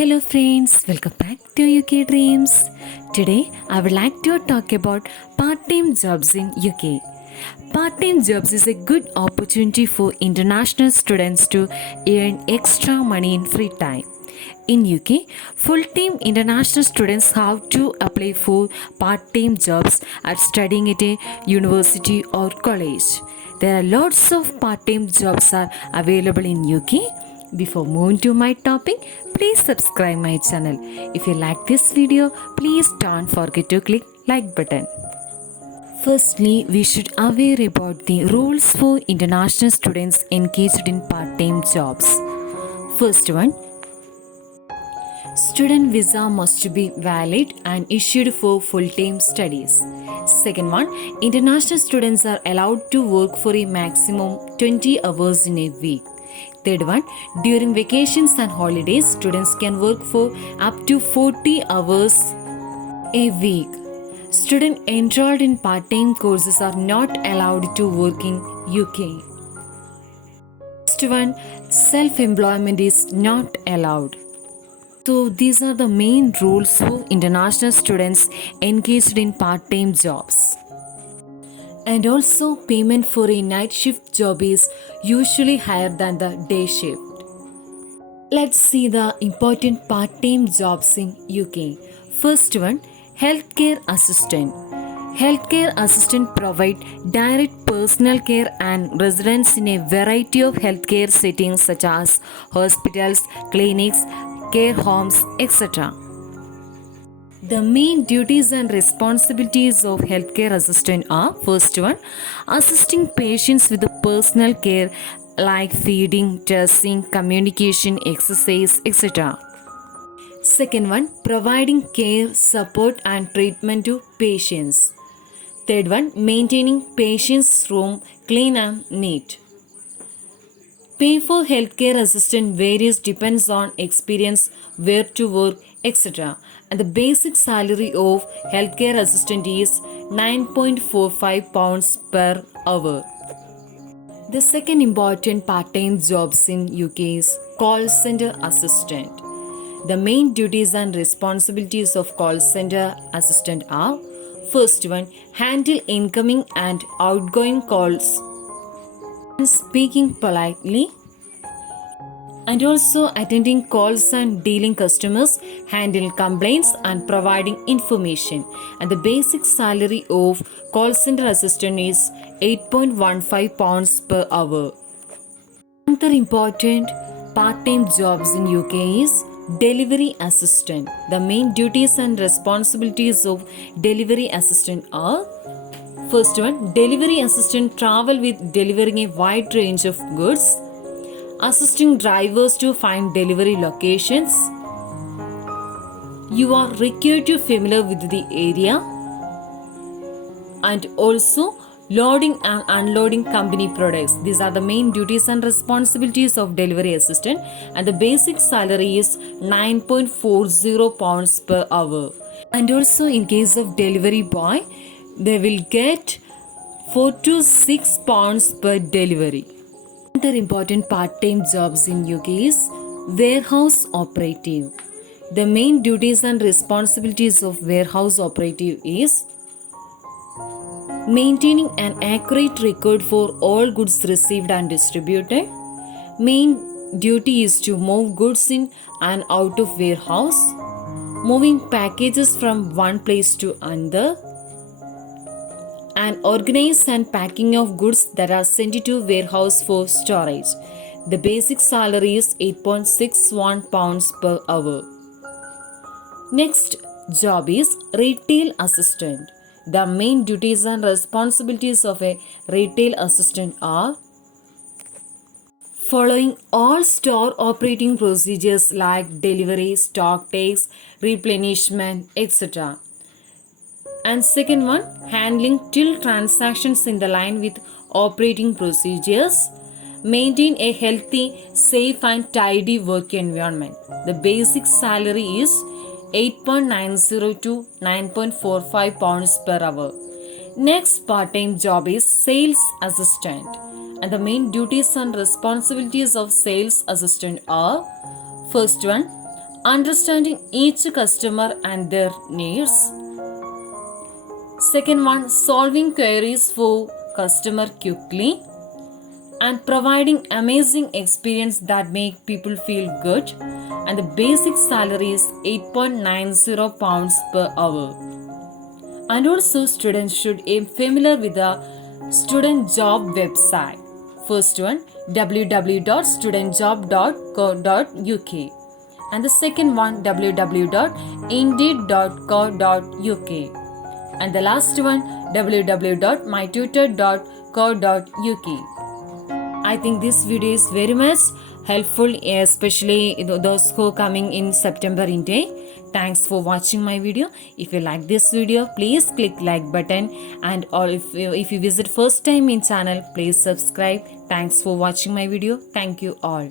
Hello friends, welcome back to UK Dreams. Today I would like to talk about part-time jobs in UK. Part-time jobs is a good opportunity for international students to earn extra money in free time. In UK, full-time international students have to apply for part-time jobs at studying at a university or college. There are lots of part-time jobs are available in UK. Before moving to my topic, please subscribe my channel. If you like this video, please don't forget to click like button. Firstly, we should aware about the rules for international students engaged in part-time jobs. First one, student visa must be valid and issued for full-time studies. Second one, international students are allowed to work for a maximum 20 hours in a week. Third one, during vacations and holidays, students can work for up to 40 hours a week. Students enrolled in part-time courses are not allowed to work in UK. Next one, self-employment is not allowed. So these are the main rules for international students engaged in part-time jobs. And also payment for a night shift job is usually higher than the day shift. Let's see the important part-time jobs in UK. First one, healthcare assistant. Healthcare assistant provide direct personal care and residence in a variety of healthcare settings such as hospitals, clinics, care homes, etc. The main duties and responsibilities of healthcare assistant are: first one, assisting patients with the personal care like feeding, dressing, communication, exercise, etc. Second one, providing care, support and treatment to patients. Third one, maintaining patients' room clean and neat. Pay for healthcare assistant varies depends on experience, where to work, etc. And the basic salary of healthcare assistant is £9.45 per hour. The second important part-time jobs in UK is call center assistant. The main duties and responsibilities of call center assistant are: first one, handle incoming and outgoing calls and speaking politely, and also attending calls and dealing customers, handle complaints and providing information. And the basic salary of call center assistant is £8.15 per hour. Another important part-time jobs in UK is delivery assistant. The main duties and responsibilities of delivery assistant are: first one, delivery assistant travel with delivering a wide range of goods, assisting drivers to find delivery locations. You are required to familiar with the area, and also loading and unloading company products. These are the main duties and responsibilities of delivery assistant, and the basic salary is £9.40 per hour. And also in case of delivery boy, they will get £4 to £6 per delivery. Another important part-time jobs in UK is warehouse operative. The main duties and responsibilities of warehouse operative is maintaining an accurate record for all goods received and distributed. Main duty is to move goods in and out of warehouse, moving packages from one place to another, and organize and packing of goods that are sent to warehouse for storage. The basic salary is £8.61 per hour. Next job is retail assistant. The main duties and responsibilities of a retail assistant are: following all store operating procedures like delivery, stock takes, replenishment, etc. And second one, handling till transactions in the line with operating procedures, maintain a healthy, safe and tidy work environment. The basic salary is £8.90 to £9.45 per hour. Next part-time job is sales assistant, and the main duties and responsibilities of sales assistant are: first one, understanding each customer and their needs. Second one, solving queries for customer quickly and providing amazing experience that make people feel good. And the basic salary is 8.90 pounds per hour. And also students should be familiar with the student job website. First one, www.studentjob.co.uk, and the second one, www.indeed.co.uk, and the last one, www.mytutor.co.uk. I think this video is very much helpful, especially those who are coming in September intake. Thanks for watching my video. If you like this video, please click like button, and or if you visit first time in channel, please subscribe. Thanks for watching my video. Thank you all.